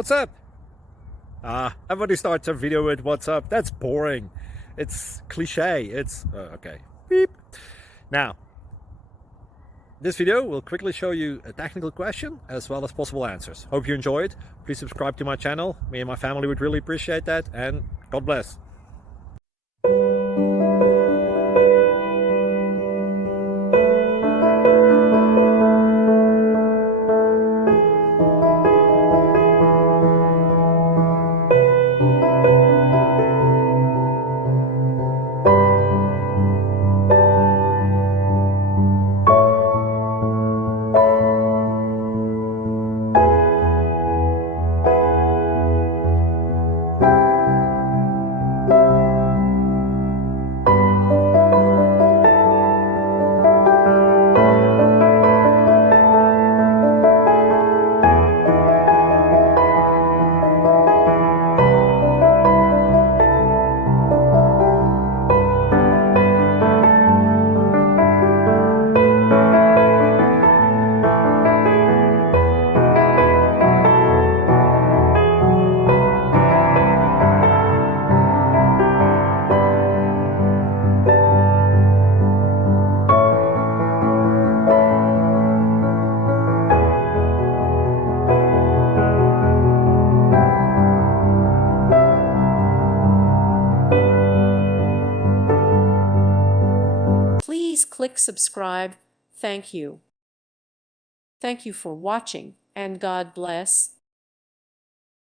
What's up? Everybody starts a video with what's up. That's boring. It's cliche. It's okay. Beep. Now, this video will quickly show you a technical question as well as possible answers. Hope you enjoy it. Please subscribe to my channel. Me and my family would really appreciate that, and God bless. Please click subscribe. Thank you. Thank you for watching, and God bless.